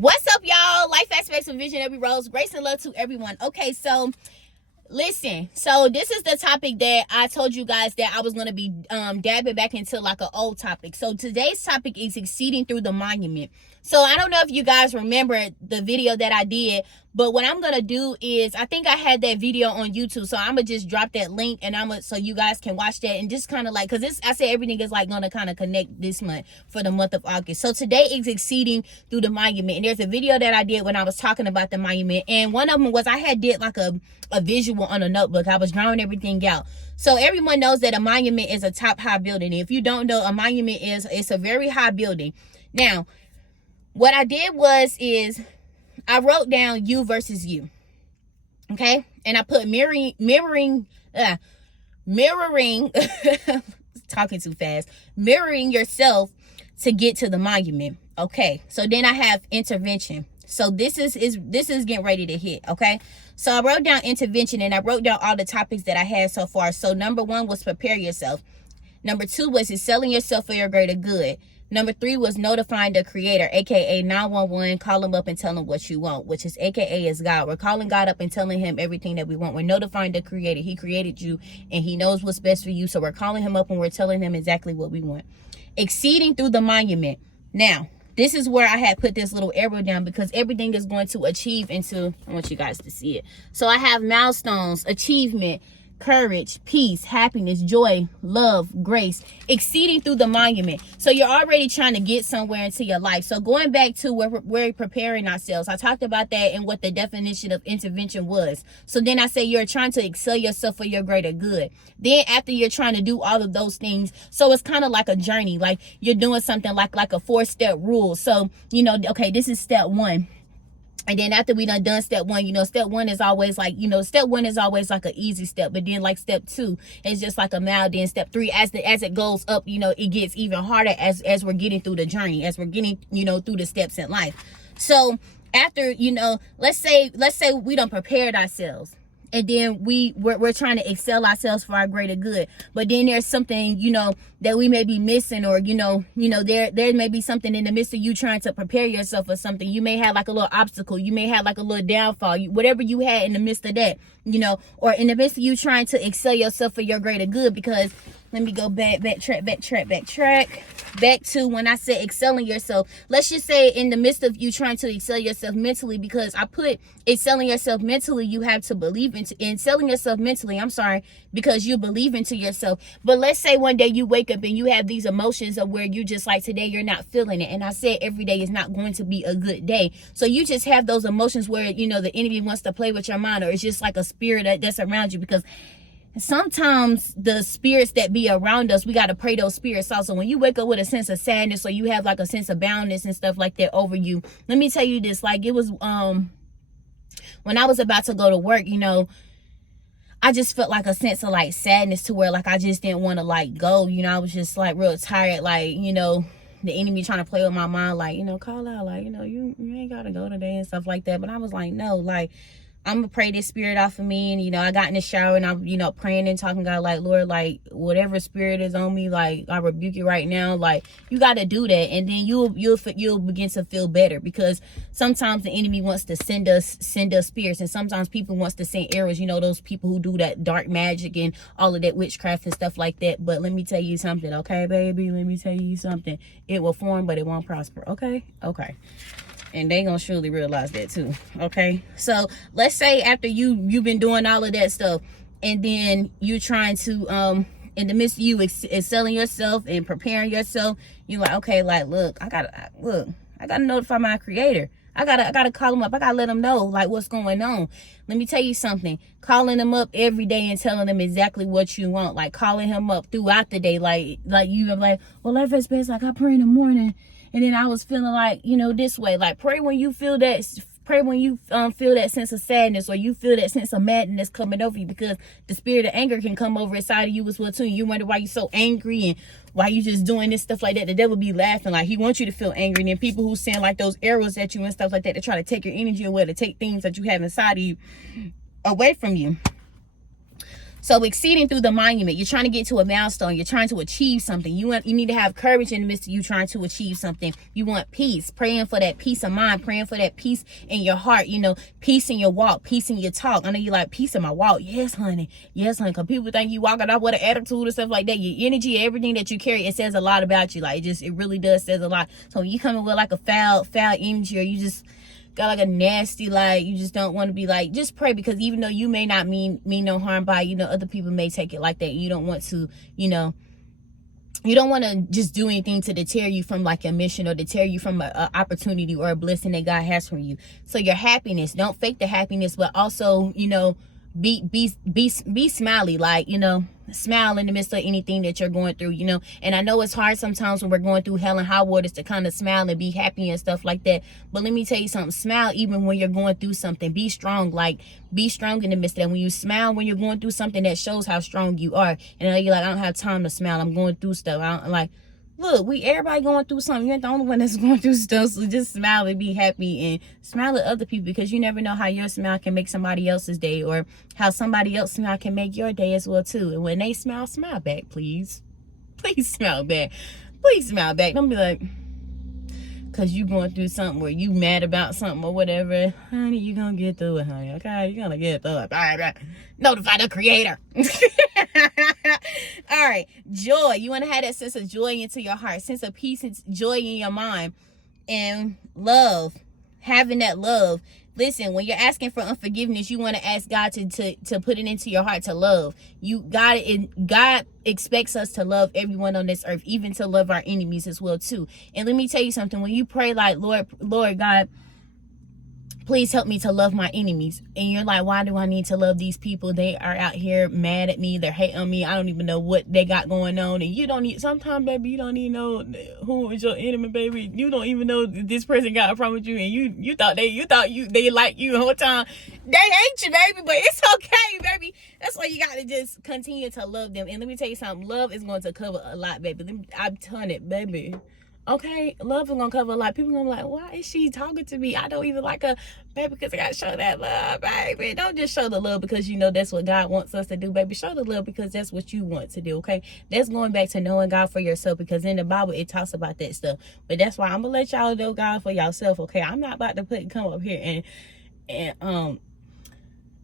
What's up, y'all? Life aspects of visionary roles. Grace and love to everyone. Okay, so listen. So this is the topic that I told you guys that I was going to be dabbing back into like an old topic. So today's topic is exceeding through the monument. So I don't know if you guys remember the video that I did, but what I'm going to do is, I think I had that video on YouTube. So I'm going to just drop that link and so you guys can watch that and just kind of like, cause I said everything is like going to kind of connect this month for the month of August. So today is exceeding through the monument. And there's a video that I did when I was talking about the monument. And one of them was, I had did like a visual on a notebook. I was drawing everything out. So everyone knows that a monument is a top high building. If you don't know, a monument it's a very high building. Now, what I did is I wrote down you versus you. Okay? And I put mirroring, talking too fast, mirroring yourself to get to the monument. Okay? So then I have intervention. So this is getting ready to hit, okay? So I wrote down intervention and I wrote down all the topics that I had so far. So number 1 was prepare yourself. Number 2 was selling yourself for your greater good. Number 3 was notifying the creator, aka 911, call him up and tell him what you want, which is aka is God. We're calling God up and telling him everything that we want. We're notifying the creator. He created you and he knows what's best for you. So we're calling him up and we're telling him exactly what we want. Exceeding through the monument. Now, this is where I had put this little arrow down because everything is going to achieve into, I want you guys to see it. So I have milestones, achievement, courage, peace, happiness, joy, love, grace, exceeding through the monument. So you're already trying to get somewhere into your life. So going back to where we're preparing ourselves, I talked about that and what the definition of intervention was. So then I say you're trying to excel yourself for your greater good. Then after you're trying to do all of those things, so it's kind of like a journey, like you're doing something like a 4-step rule. So, you know, okay, this is step 1. And then after we done step 1, you know, step 1 is always like, you know, step 1 is always like an easy step. But then like step 2 is just like a mild. Then step 3, as it goes up, you know, it gets even harder as we're getting through the journey, as we're getting, you know, through the steps in life. So after, you know, let's say we done prepared ourselves. And then we're trying to excel ourselves for our greater good. But then there's something, you know, that we may be missing, or, you know, there may be something in the midst of you trying to prepare yourself for something. You may have like a little obstacle. You may have like a little downfall. Whatever you had in the midst of that, you know, or in the midst of you trying to excel yourself for your greater good. Because let me go backtrack to when I said excelling yourself. Let's just say in the midst of you trying to excel yourself mentally, because I put excelling yourself mentally, you have to believe in selling yourself mentally. I'm sorry, because you believe into yourself. But let's say one day you wake up and you have these emotions of where you just like, today you're not feeling it. And I said every day is not going to be a good day. So you just have those emotions where, you know, the enemy wants to play with your mind, or it's just like a spirit that's around you. Because sometimes the spirits that be around us, we got to pray those spirits out. So when you wake up with a sense of sadness, or you have like a sense of boundness and stuff like that over you, let me tell you this, like it was when I was about to go to work, you know, I just felt like a sense of like sadness to where like I just didn't want to like go. You know, I was just like real tired, like, you know, the enemy trying to play with my mind, like, you know, call out, like, you know, you ain't gotta go today and stuff like that. But I was like, no, like, I'm gonna pray this spirit off of me. And, you know, I got in the shower and I'm, you know, praying and talking to God, like, Lord, like, whatever spirit is on me, like, I rebuke you right now. Like, you got to do that. And then you'll begin to feel better, because sometimes the enemy wants to send us spirits. And sometimes people wants to send arrows, you know, those people who do that dark magic and all of that witchcraft and stuff like that. But let me tell you something, okay, baby? Let me tell you something. It will form, but it won't prosper. Okay. And they gonna surely realize that too. Okay, so let's say after you've been doing all of that stuff, and then you trying to in the midst of you excelling yourself and preparing yourself, you like, okay, like, look, I gotta notify my creator. I gotta call him up. I gotta let him know like what's going on. Let me tell you something. Calling him up every day and telling him exactly what you want. Like calling him up throughout the day. Like you like, well, life is best. Like I pray in the morning. And then I was feeling like, you know, this way, like pray when you feel that feel that sense of sadness, or you feel that sense of madness coming over you, because the spirit of anger can come over inside of you as well too. You wonder why you're so angry and why you just doing this stuff like that. The devil be laughing, like he wants you to feel angry. And then people who send like those arrows at you and stuff like that to try to take your energy away, to take things that you have inside of you away from you. So exceeding through the monument, you're trying to get to a milestone. You're trying to achieve something. You need to have courage in the midst of you trying to achieve something. You want peace, praying for that peace of mind, praying for that peace in your heart. Peace in your walk, peace in your talk. I know you like peace in my walk. Yes, honey. Yes, honey. Because people think you walking out with an attitude and stuff like that. Your energy, everything that you carry, it says a lot about you. Like it really does says a lot. So when you come in with like a foul energy, or you just got like a nasty, like you just don't want to be like, just pray, because even though you may not mean no harm by, other people may take it like that. You don't want to, you don't want to just do anything to deter you from like your mission, or deter you from a opportunity or a blessing that God has for you. So your happiness, don't fake the happiness, but also, be smiley, like, smile in the midst of anything that you're going through, and I know it's hard sometimes when we're going through hell and high waters to kind of smile and be happy and stuff like that, but let me tell you something, smile even when you're going through something. Be strong, be strong in the midst of that. When you smile when you're going through something, that shows how strong you are. And you're like, I don't have time to smile, I'm going through stuff. I don't, like, look, everybody going through something. You ain't the only one that's going through stuff. So just smile and be happy, and smile at other people, because you never know how your smile can make somebody else's day, or how somebody else's smile can make your day as well too. And when they smile back, please. Please smile back. Please smile back. Don't be like, because you going through something where you mad about something or whatever. Honey, you gonna get through it, honey. Okay, you're gonna get through it. Notify the creator. All right, joy. You want to have that sense of joy into your heart, sense of peace and joy in your mind, and love. Having that love. Listen, when you're asking for unforgiveness, you want to ask God to put it into your heart to love. God expects us to love everyone on this earth, even to love our enemies as well too. And let me tell you something. When you pray like, Lord God, please help me to love my enemies. And you're like, why do I need to love these people? They are out here mad at me. They're hating on me. I don't even know what they got going on. And you don't need, sometimes, baby, you don't even know who is your enemy, baby. You don't even know this person got a problem with you. And you thought they like you the whole time. They hate you, baby, but it's okay, baby. That's why you got to just continue to love them. And let me tell you something. Love is going to cover a lot, baby. I'm telling it, baby. Okay, love is gonna cover a lot. People gonna be like, why is she talking to me? I don't even like her, baby, because I gotta show that love, baby. Don't just show the love because that's what God wants us to do, baby. Show the love because that's what you want to do, okay? That's going back to knowing God for yourself, because in the Bible it talks about that stuff. But that's why I'm gonna let y'all know God for yourself, okay? I'm not about to come up here and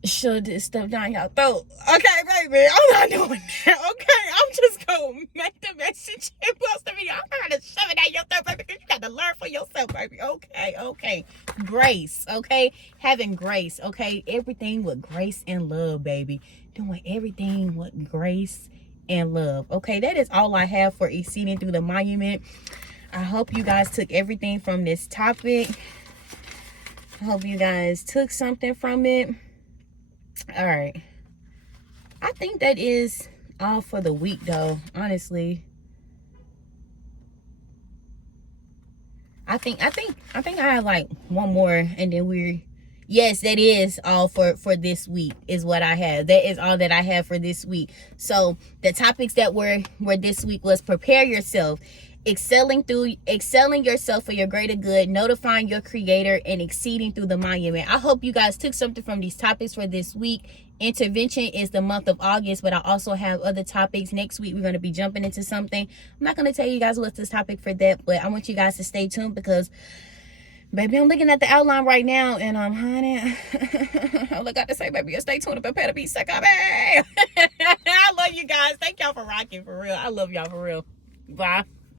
shove this stuff down your throat. Okay, baby, I'm not doing that. Okay, I'm just gonna make the message and post the video. I'm not gonna shove it down your throat, baby, because you got to learn for yourself, baby. Okay. Grace, okay? Having grace, okay? Everything with grace and love, baby. Doing everything with grace and love. Okay, that is all I have for exceeding through the monument. I hope you guys took everything from this topic. I hope you guys took something from it. All right, I think that is all for the week, though. Honestly, I think I have like one more, and then yes, that is all for this week is what I have. That is all that I have for this week. So the topics that were this week was prepare yourself, excelling yourself for your greater good, notifying your creator, and exceeding through the monument. I hope you guys took something from these topics for this week. Intervention is the month of August, but I also have other topics. Next week we're going to be jumping into something. I'm not going to tell you guys what's this topic for that, but I want you guys to stay tuned, because baby, I'm looking at the outline right now, and honey, all I got to say, baby, stay tuned and prepare to be sick of it. I love you guys. Thank y'all for rocking, for real. I love y'all, for real. Bye.